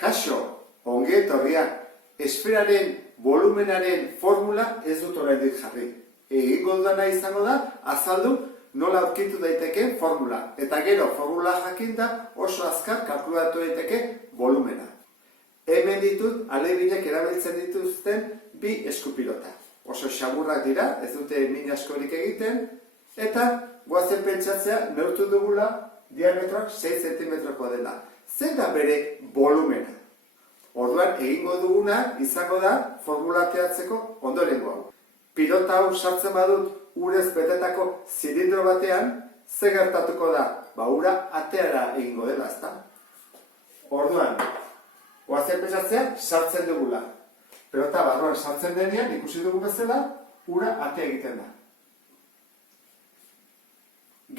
Kaixo, ongi etorriak, esferaren volumenaren formula ez dut oraindik jarri. Egingo dudana izango da, azaldu nola aurkitu daiteke formula. Eta gero, formula jakinda oso azkar kalkulatu daiteke volumena. Hemen ditut, alebinek erabiltzen dituzten bi eskupilota. Oso xaburrak dira, ez dute min askorik egiten, eta goazen pentsatzea neurtu dugula diametroak 6 cm dela. Zein da bere volumena? Orduan, egingo duguna izango da formula teatzeko ondorengo hau. Pilota hau sartzen badut urez betetako zilindro batean, ze gertatuko da? Ura ateara egingo dela, ezta? Orduan, goazen pentsatzea sartzen dugula. Pilota barruan sartzen denean, ikusi dugu bezala, ura atea egiten da.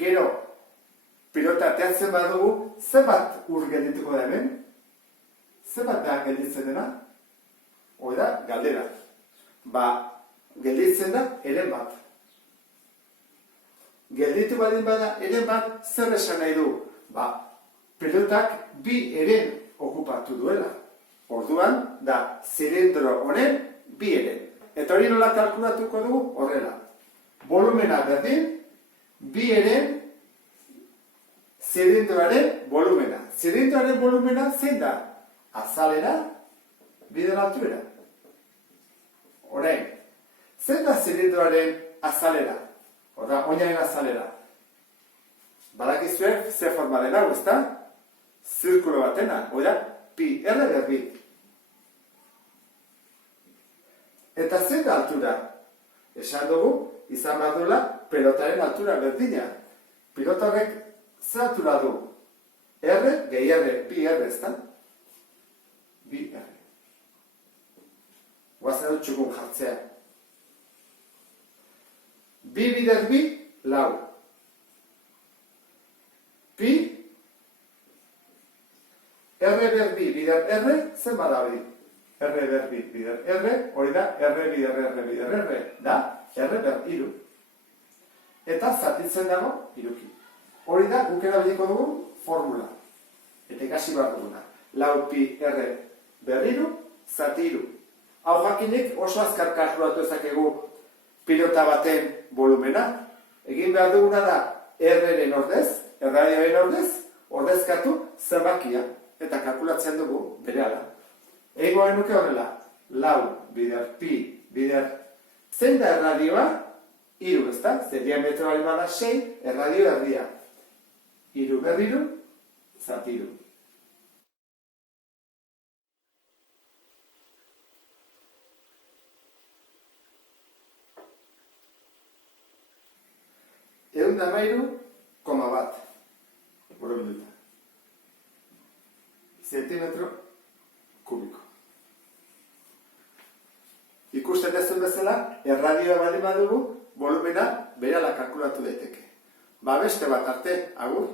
Gero, pilota ateatzen badugu, zenbat ur geldituko da hemen? Zenbat da gelditzen dena? Hoi da, galdera. Gelditzen da, eren bat. Gelditu badin bada, eren bat, zer esan nahi du? Pilotak bi eren okupatu duela. Orduan, da, zilindro honen bi eren. Eta hori nola kalkulatuko dugu? Horrela. Volumena berdin, bi eren zilindroaren volumena. Zilindroaren volumena zein da? Azalera, bider altuera. Orain, zein da zilindroaren azalera? Horra, oinaren azalera. Badakizue, ze forma dena, ezta? Zirkulo batena, oida, pi, R berbi. Eta zein da altura? Esan dugu, izan behar duela, pelotaren altura berdina. Pilota horrek ze altura du? R gehi R, pi R, ezta? Bi R. Guazen dut txukun jartzea. Bi bider bi, lau. Pi, R berbi bider R, zen bada hori? R berbi bider R, hori da R bider R bider R, da R ber iru. Eta zatitzen dago iruki. Hori da guk erabiliko dugun formula. Eta ikasi behar duguna. Lau pi R berriru, zatiru. Hau jakinik oso azkar kalkulatu ezakegu pilota baten volumena. Egin behar duguna da R-ren ordez, erradioaren ordez, ordezkatu zenbakia. Eta kalkulatzen dugu berehala. Egingo genuke horrela, lau bider pi bider. Zein da erradioa? Iru, ezta? Ze diametroaren bada 6, erradio erdia. Iru berriru, zatiru. Ehun eta hamairu koma bat. Borobilduta. Zentimetro kubiko. Ikusten dezun bezala, erradioa baldin badugu, volumena berala kalkulatu daiteke. Beste bat arte, agur.